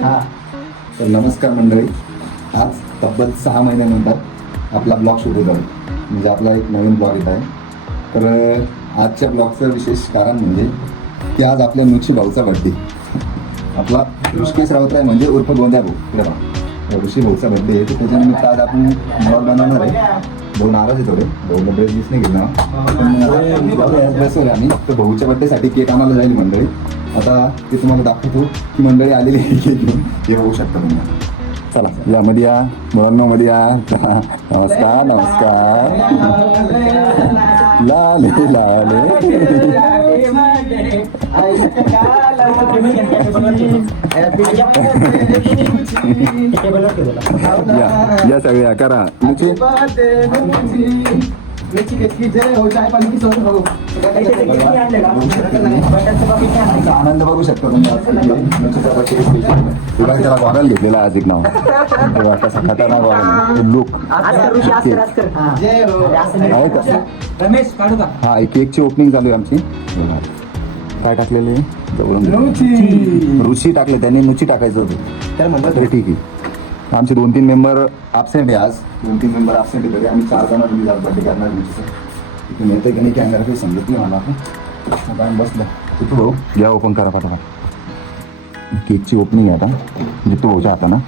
हा तर नमस्कार मंडळी. आज तब्बल 6 महिन्यानंतर आपला ब्लॉग शूट होत आहे. म्हणजे आपला एक नवीन ब्लॉग येत आहे. तर आजच्या ब्लॉगचं विशेष कारण म्हणजे की आज आपल्या नुची भाऊचा बड्डे. आपला ऋषिकेश राऊतराय म्हणजे उर्फ गोंद्या भाऊ. पुढे बघा, ऋषी भाऊचा बड्डे आहे. तर त्याच्यानिमित्त आज आपण ब्लॉग बनवणार आहे. भाऊ नाराज आहे थोडे, भाऊला ड्रेस दिस नाही घेतला पण बसवलं आम्ही. तर भाऊच्या बड्डेसाठी केक आणायला जाईल मंडळी. आता ते तुम्हाला दाखवतो की मंडळी आलेली आहे केक घेऊन. हे होऊ शकतं म्हणजे. चला या मध्ये या, मुलांना मध्ये या. नमस्कार नमस्कार. लाले लाले या सगळ्या करा. आनंद बघू शकतो तुम्ही. त्याला गॉगल घेतलेला आज एक नाव कसा खतरनाक गॉगल लुक. हा केकची ओपनिंग चालू आहे आमची. काय टाकलेले ऋषी टाकले, त्यांनी नुची टाकायचं होतं तर म्हणलं तरी ठीक आहे. आमचे 2-3 मेंबर ॲबसेंट आहे आज. 2-3 मेंबर ॲबसेंट आहे. तरी आम्ही 4 जण बड्डे करणार नुचीचं. इथून येतं की नाही कॅमेरा काही समजत नाही मला. आता आम्ही बसलं. तू भाऊ घ्या ओपन करा पटा. केकची ओपनिंग आहे आता जितू भाऊच्या हातानं.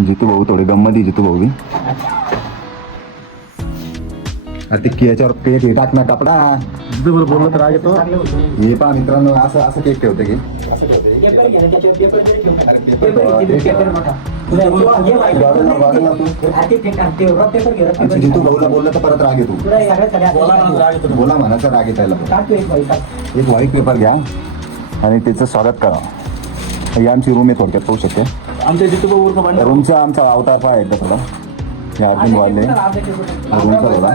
जितू भाऊ थोडे गंमती. जितू भाऊ बी ते केच्यावर केक हे टाक ना कपडा. बोललो तर राग येतो. हे पहा मित्रांनो, असं असं केक ठेवते की जितू भाऊला बोललं तर परत राग येतो. बोला म्हणाचा राग येतायला. एक व्हाईट पेपर घ्या आणि त्याचं स्वागत करा. ही आमची रूम आहे, थोडक्यात पाहू शकते. आमच्या रूमचा आमचा अवतार पाहा एकदा थोडा. हे अर्जुन वाढले रूमचा थोडा.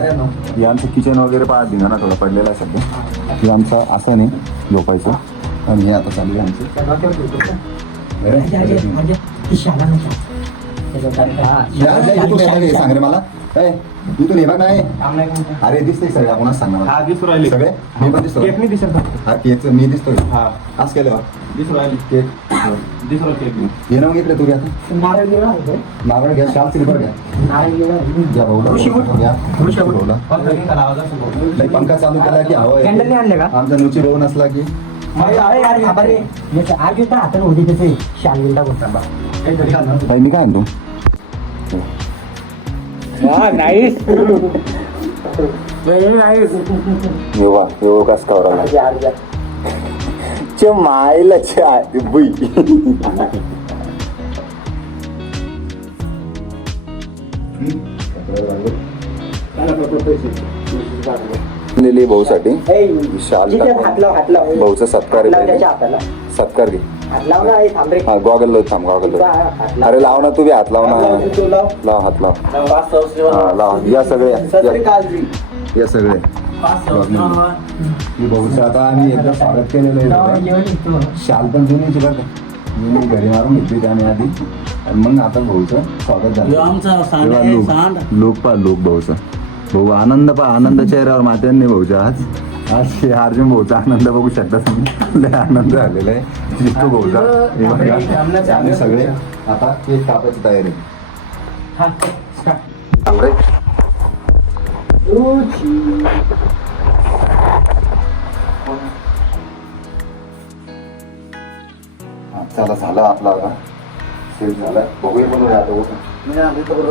हे आमचं किचन वगैरे पाहा धिंगाणा थोडा पडलेला आहे सध्या. हे आमचं असं नाही झोपायचं. आणि हे आता चालू आहे आमचं. सांग रे मला तू नेबा नाही. अरे दिसतंय सगळे आपणच सांगणार सगळे. मी पण दिसतो. हा केक मी दिसतोय. आज केलं केक हे नाव घेतलं तू. आता नारळ घ्या, शाल सिल्वर घ्या भाऊला. पंखा चालू केला की हवा. आमचा नुची भाऊ नसला की मी काय म्हणतो कस का मायला बुई. भाऊसाठी शाल भाऊचा सत्कार सत्कार घे. हा गॉगल थांब. गॉगल अरे लाव ना तू बी हात लाव ना. लाव हात लाव. हा लाव. या सगळे या सगळे भाऊचं आता आम्ही एकदा स्वागत केलेलं आहे. शाल पण जुनीची बरं का, मी घरी मारून घेतली त्याने आधी. आणि मग आता भाऊचं स्वागत झालं. लोक पा लोक भाऊचा भाऊ आनंद पा आनंद चेहऱ्यावर मात्यांनी भाऊच्या आज. आज हे अर्जुन भाऊचा आनंद बघू शकता तुम्ही. लय आनंद झालेला आहे. जितू भाऊचा आम्ही सगळे आता केक कापायची तयारी. चला झालं आपला सेट झाला. बघूया पण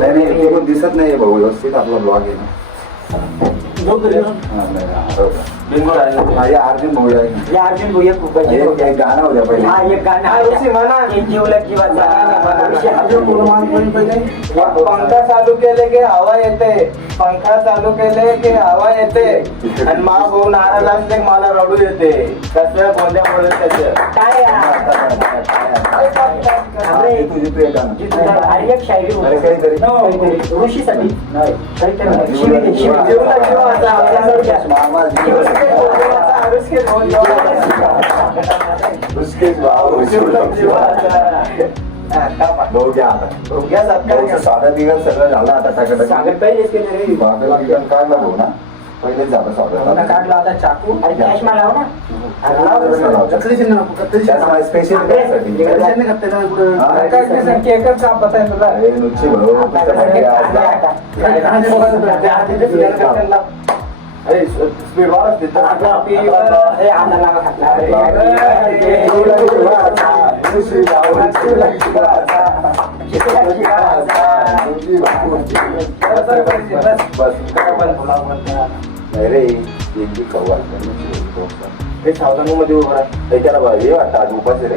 नाही दिसत नाही भाऊ व्यवस्थित. आपला ब्लॉग आहे ना. अर्जुन भाऊ एक गाणं होत्या पहिले. पंखा चालू केले की हवा येते. पंखा चालू केले की हवा येते. आणि मा भाऊ नाराज असले मला रडू येते. कसं गोंद्या बोलत त्याचं काय ऋषीसाठी साधा दिवस सगळं झालं आता टाकत. सांगत पाहिजे काय ना भाऊ ना पहिलेच जातं मला काढला आता चाकू अरे कॅश मला लाव ना स्पेशल केकच कापत आहे तुला अरे स्पीड वाढत सावधान मध्ये उभा त्याला हे वाटतं आज उपास रे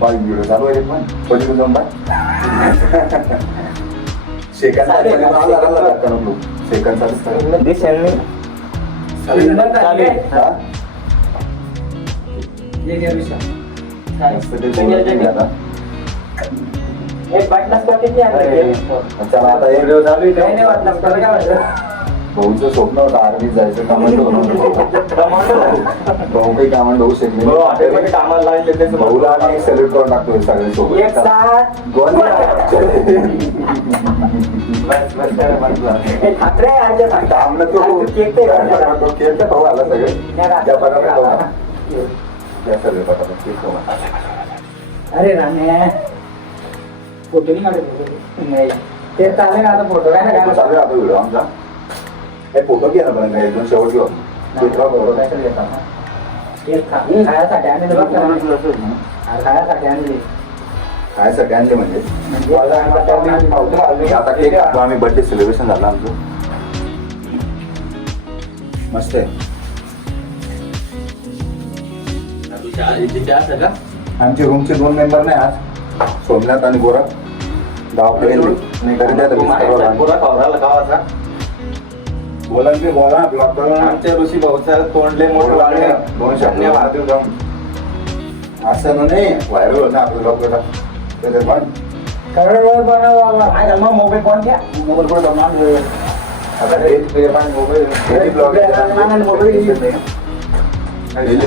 व्हिडिओ चालू आहे पण पलीकडे जाऊन चला आता एक व्हिडिओ चालू आहे भाऊचं स्वप्न होतं आर्मीत जायचं कमांडो भाऊ काही कमांडो होऊ शकले कामाला लागले भाऊला आम्ही सेल्यूट करून टाकतोय सगळे सोबत भाऊ आला सगळे अरे राणे फोटो नाही काढत ते चालेल आता फोटो काय ना चालू आहे व्हिडिओ आमचा हे फोटो घ्या ना पण एकदम शेवट घेऊ खायासाठी आणले खायासाठी आणले खायसाठी आणले म्हणजे आता केक कापतो आम्ही बर्थडे सेलिब्रेशन झालं आमचं मस्त आहे आमचे रूमचे 2 मेंबर नाही आज सोमनाथ आणि गोरा गावाकडे बोला की बोला आमच्या ऋषी भाऊचा तोंडले मोठे दोन शब्द असं नाही व्हायरल होत ना आपलं लोक पण मोबाईल फोन घ्या मोबाईल फोन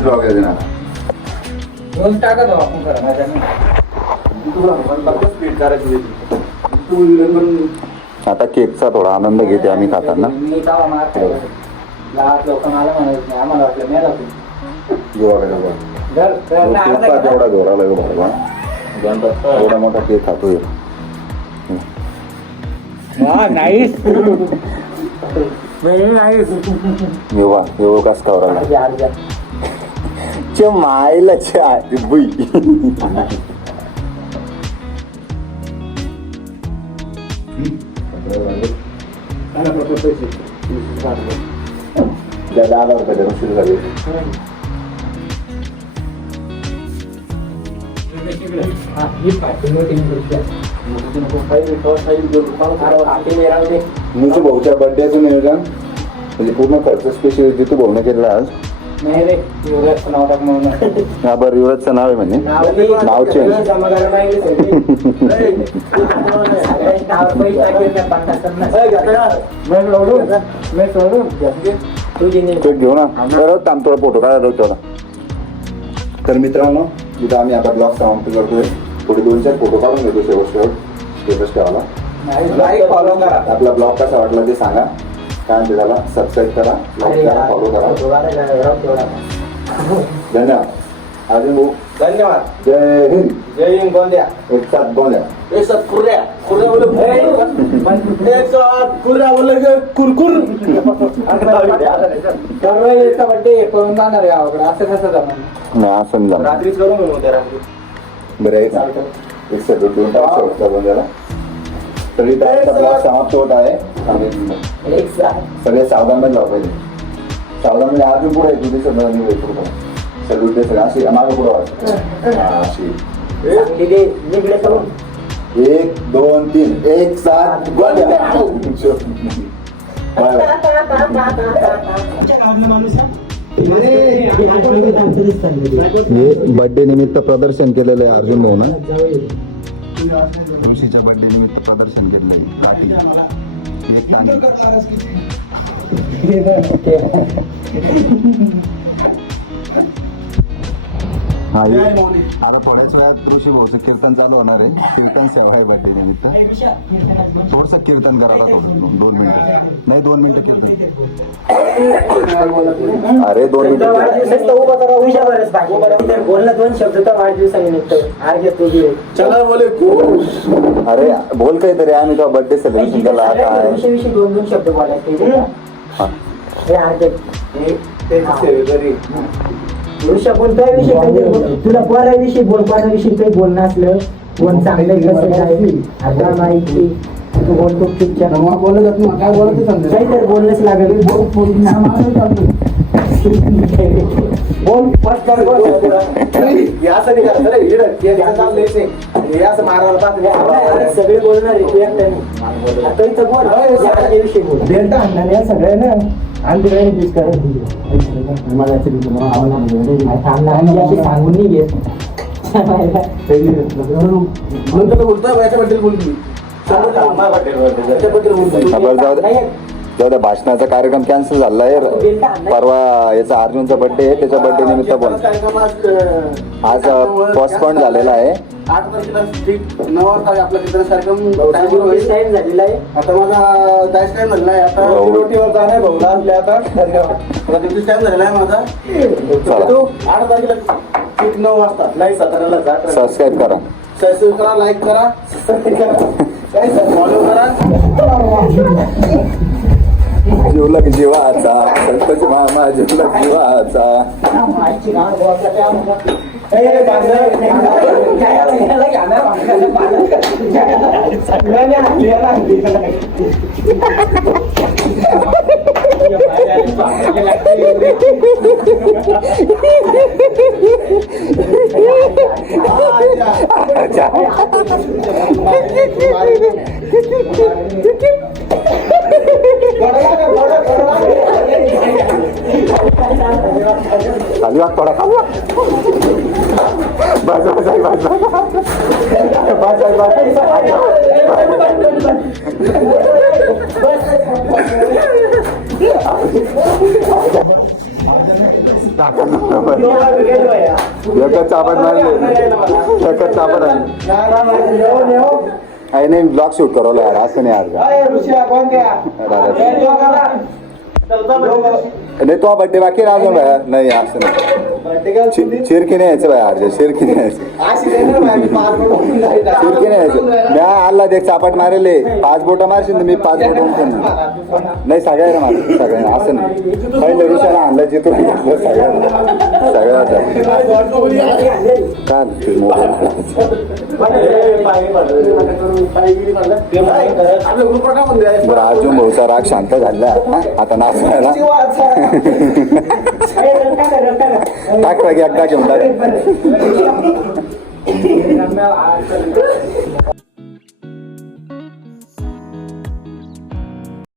ब्लॉग आहे ना रोज टाकत हो आपण करा स्पीड करायची आता केकचा थोडा आनंद घेते आम्ही खाताना मी गावा मारतो लोक मला म्हणत नाही आम्हाला वाटलं मेला तेवढा जोराला भरवा एवढा मोठा केक खातोय येवा येऊ कस खावराला मायला बुई दादा रुपये सुरू झाले मुझे भाऊच्या बर्थडेचं नियोजन म्हणजे पूर्ण खर्च स्पेशल तू भाऊने केलेला आज नाही रे युवराजचं नाव टाक म्हणून हा बरं युवराजचं नाव आहे म्हणजे नाव चेंज केक घेऊ ना तर थांब थोडा फोटो काढायला होता तर मित्रांनो इथं आम्ही आता ब्लॉग समाप्त करतोय थोडे 2-4 फोटो काढून घेतो शेवट स्टेटस ठेवायला फॉलो करा आपला ब्लॉग कसा वाटला ते सांगा काय म्हणते त्याला सबस्क्राईब करा लाईक करा फॉलो करा धन्यवाद अजून भाऊ धन्यवाद जय हिंद जय हिंद गोंद्या एक साथ बोल्या एक साथ कुर्या बोले एक साथ कुर्या बोले कुरकुर बड्डे करून जाणार गावाकडे असं कसं जाणार नाही असं झालं रात्रीच करून घेऊ उद्या रात्री बरं एक सेट दोन टाक शेवटचा बंद्याला तरी त्याचा ब्लॉग समाप्त होत आहे आणि एक साथ सगळे सावधान लाव पहिले सावधान म्हणजे अजून पुढे तुझे सगळं सगळं ते सगळं अशी मागं पुढं वाटतं अशी 1 2 3 एक साथ बर्थडे निमित्त प्रदर्शन केलेलं आहे अर्जुन भाऊन ऋषीच्या बर्थडे निमित्त प्रदर्शन केलेलं आहे एक हा आता थोड्याच वेळात ऋषी भाऊचं कीर्तन चालू होणार आहे. कीर्तन सेवा आहे बर्थडे निमित्त. थोडस कीर्तन करा थोडं 2 मिनिटं. नाही 2 मिनिटं कीर्तन. अरे 2 मिनिटं. बोलणं 2 शब्द तर वाढदिवसानिमित्त आर्य तुझी चला बोले अरे बोल काहीतरी आम्ही तो बर्थडे सेलिब्रेशन केला आता. विषयी 2 शब्द बोलायचे. हे आर्य ऋषा कोणत्याही विषयी काही तुला बोलायविषयी बोल, कोणाविषयी काही बोलणं असलं कोण चांगलं कसं काय आता माहिती तू बोलतो चुपचाप बोलत जात ना काय बोलत काही तर बोलणंच लागेल. बोल पटकन बोल. असं नाही करत रे हे असं मारायला सगळे बोलणार विषयी बोल बेल्ट आणणार या सगळ्यांना आणि सांगून नाही घेत नंतर बोलतोय याच्याबद्दल बोलतो जाऊ द्या. भाषणाचा कार्यक्रम कॅन्सल झाला आहे. परवा याचा अर्जुनचा बर्थडे आहे, त्याच्या बर्थडे निमित्त बोल. आज पोस्टपोन झालेला आहे. 8 तारखेला ठीक 9 वाजता आपला कीर्तन कार्यक्रम टाइम झालेला आहे. आता माझा जायचं टाइम झालेला आहे. आता ड्युटीवर जाणार भाऊ लागले आता ड्युटी टाइम झालेला आहे माझा. तू 8 तारखेला ठीक 9 वाजता लाईव्ह 17ला जा. सबस्क्राईब करा, सबस्क्राईब करा, लाईक करा, काय फॉलो करा. जीवलक जीवाचा संतोष मामा जीवलक जीवाचा. खाली वाट थोडा खाली वाट. बस बस बस एकच चापट मारले, एकच चापट आहे. नाही ब्लॉग शूट करवलं यार, असं नाही नाही तो बर्थडे बाकी राहतो नाही असं नाही. शिरकी नाही यायचं बाय अर्ज, शिरकी नाही यायचं, शिरकी नाही यायचं. मी आल्ला देख चापट मारेले 5 बोट मारशील मी 5 बोट नाही सगळ्यांना मार सगळ्यांना असं नाही. पहिले विषयाला आणलं जिथून सगळ्या बरं. अर्जुन भाऊचा राग शांत झाला आता नाचायला. टाक एकदा घेऊन टाक.